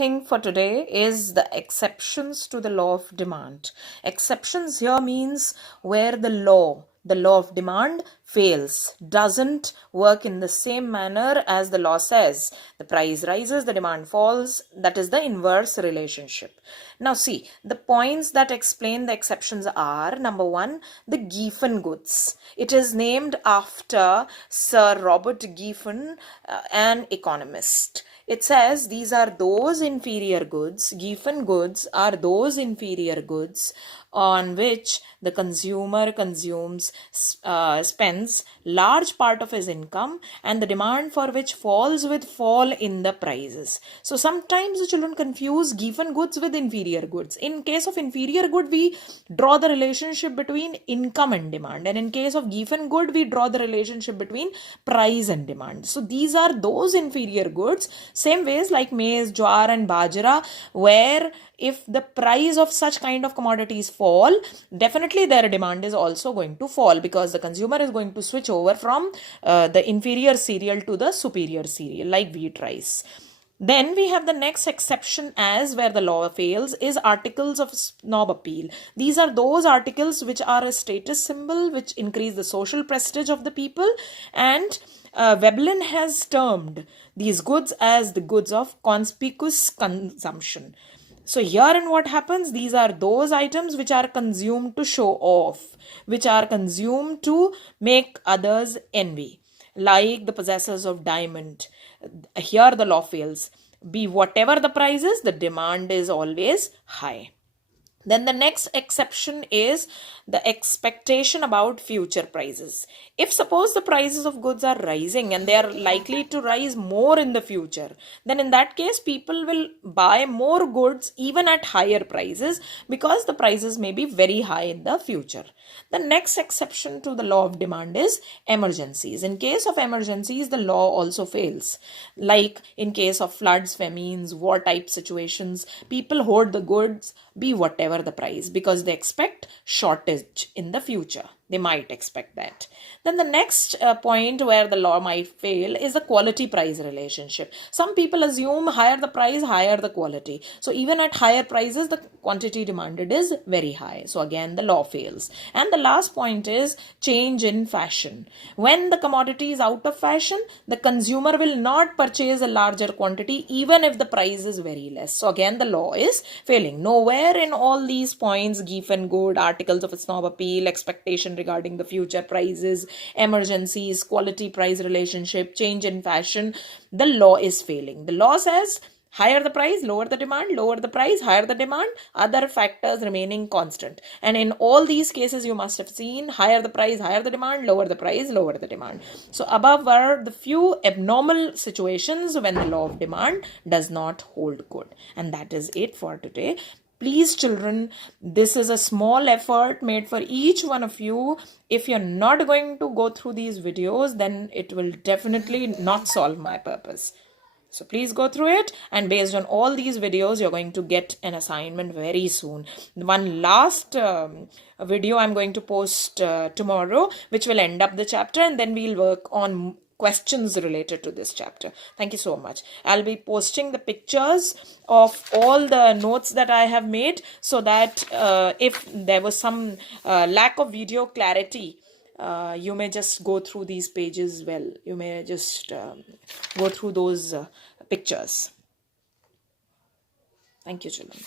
thing for today is the exceptions to the law of demand. Exceptions here means where the law of demand fails, doesn't work in the same manner as the law says. The price rises, the demand falls. That is the inverse relationship. Now see, the points that explain the exceptions are: number one, the Giffen goods. It is named after Sir Robert Giffen, an economist. It says these are those inferior goods, Giffen goods are those inferior goods on which the consumer spends large part of his income, and the demand for which falls with fall in the prices. So sometimes the children confuse Giffen goods with inferior goods. In case of inferior good, we draw the relationship between income and demand, and in case of Giffen good, we draw the relationship between price and demand. So these are those inferior goods, same ways like maize, jowar and bajra, where if the price of such kind of commodities fall, definitely their demand is also going to fall, because the consumer is going to switch over from the inferior cereal to the superior cereal like wheat, rice. Then we have the next exception as where the law fails is articles of snob appeal. These are those articles which are a status symbol, which increase the social prestige of the people, and Veblen has termed these goods as the goods of conspicuous consumption. So herein what happens, these are those items which are consumed to show off, which are consumed to make others envy, like the possessors of diamond. Here the law fails. Be whatever the price is, the demand is always high. Then the next exception is the expectation about future prices. If suppose the prices of goods are rising and they are likely to rise more in the future, then in that case people will buy more goods even at higher prices, because the prices may be very high in the future. The next exception to the law of demand is emergencies. In case of emergencies, the law also fails. Like in case of floods, famines, war type situations, people hoard the goods, be whatever the price, because they expect shortage in the future. They might expect that. Then the next point where the law might fail is the quality price relationship. Some people assume higher the price, higher the quality. So even at higher prices, the quantity demanded is very high. So again, the law fails. And the last point is change in fashion. When the commodity is out of fashion, the consumer will not purchase a larger quantity even if the price is very less. So again, the law is failing. Nowhere in all these points, Giffen good, articles of snob appeal, expectation regarding the future prices, emergencies, quality price relationship, change in fashion, the law is failing. The law says higher the price, lower the demand, lower the price, higher the demand, other factors remaining constant. And in all these cases, you must have seen higher the price, higher the demand, lower the price, lower the demand. So above are the few abnormal situations when the law of demand does not hold good. And that is it for today. Please children, this is a small effort made for each one of you. If you're not going to go through these videos, then it will definitely not solve my purpose. So please go through it, and based on all these videos, you're going to get an assignment very soon. One last video I'm going to post tomorrow, which will end up the chapter, and then we'll work on questions related to this chapter. Thank you so much. I'll be posting the pictures of all the notes that I have made, so that if there was some lack of video clarity, you may just go through these pages well. You may just go through those pictures. Thank you, children.